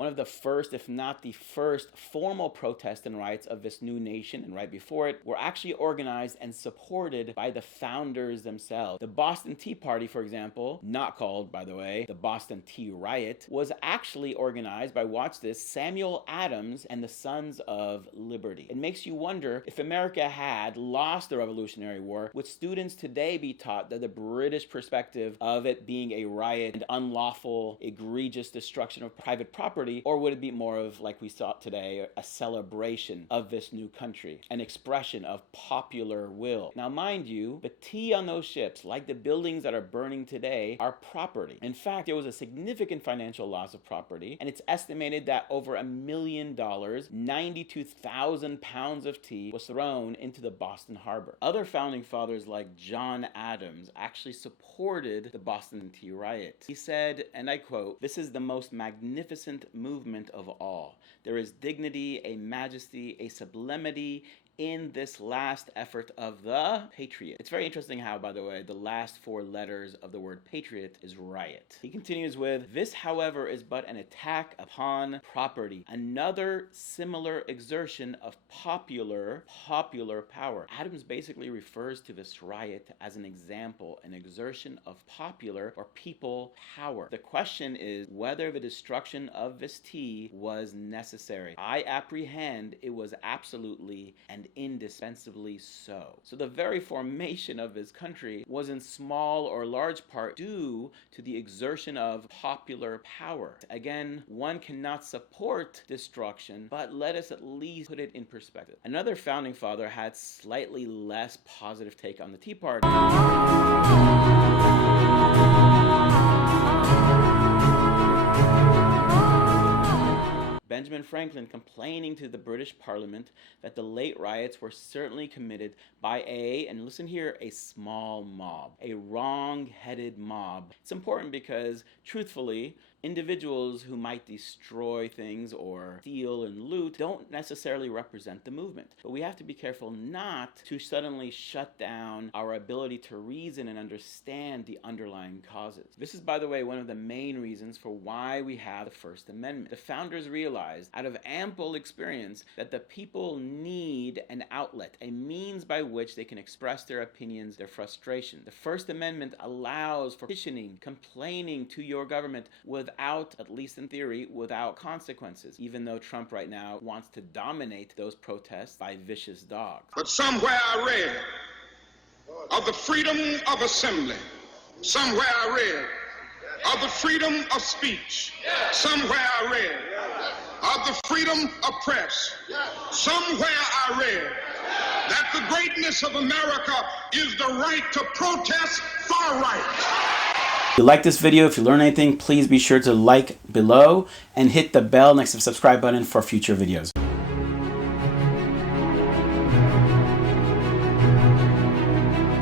one of the first, if not the first, formal protests and riots of this new nation, and right before it, were actually organized and supported by the founders themselves. The Boston Tea Party, for example, not called, by the way, the Boston Tea Riot, was actually organized by, watch this, Samuel Adams and the Sons of Liberty. It makes you wonder, if America had lost the Revolutionary War, would students today be taught that the British perspective of it being a riot and unlawful, egregious destruction of private property, or would it be more of, like we saw today, a celebration of this new country, an expression of popular will? Now, mind you, the tea on those ships, like the buildings that are burning today, are property. In fact, there was a significant financial loss of property, and it's estimated that over $1 million, 92,000 pounds of tea was thrown into the Boston Harbor. Other founding fathers like John Adams actually supported the Boston Tea Riot. He said, and I quote, "This is the most magnificent movement of all. There is dignity, a majesty, a sublimity in this last effort of the patriot." It's very interesting how, by the way, the last 4 letters of the word patriot is riot. He continues with, "This, however, is but an attack upon property, another similar exertion of popular power." Adams basically refers to this riot as an example, an exertion of popular or people power. The question is whether the destruction of this tea was necessary. I apprehend it was absolutely and indispensably so. So the very formation of this country was in small or large part due to the exertion of popular power. Again, one cannot support destruction, but let us at least put it in perspective. Another founding father had slightly less positive take on the Tea Party. Benjamin Franklin, complaining to the British Parliament that the late riots were certainly committed by and listen here, a small mob, a wrong-headed mob. It's important because, truthfully, individuals who might destroy things or steal and loot don't necessarily represent the movement. But we have to be careful not to suddenly shut down our ability to reason and understand the underlying causes. This is, by the way, one of the main reasons for why we have the First Amendment. The founders realized, out of ample experience, that the people need an outlet, a means by which they can express their opinions, their frustration. The First Amendment allows for petitioning, complaining to your government without, at least in theory, without consequences, even though Trump right now wants to dominate those protests by vicious dogs. But somewhere I read of the freedom of assembly. Somewhere I read of the freedom of speech. Somewhere I read of the freedom of press. Somewhere I read that the greatness of America is the right to protest far right. If you like this video, if you learn anything, please be sure to like below and hit the bell next to the subscribe button for future videos.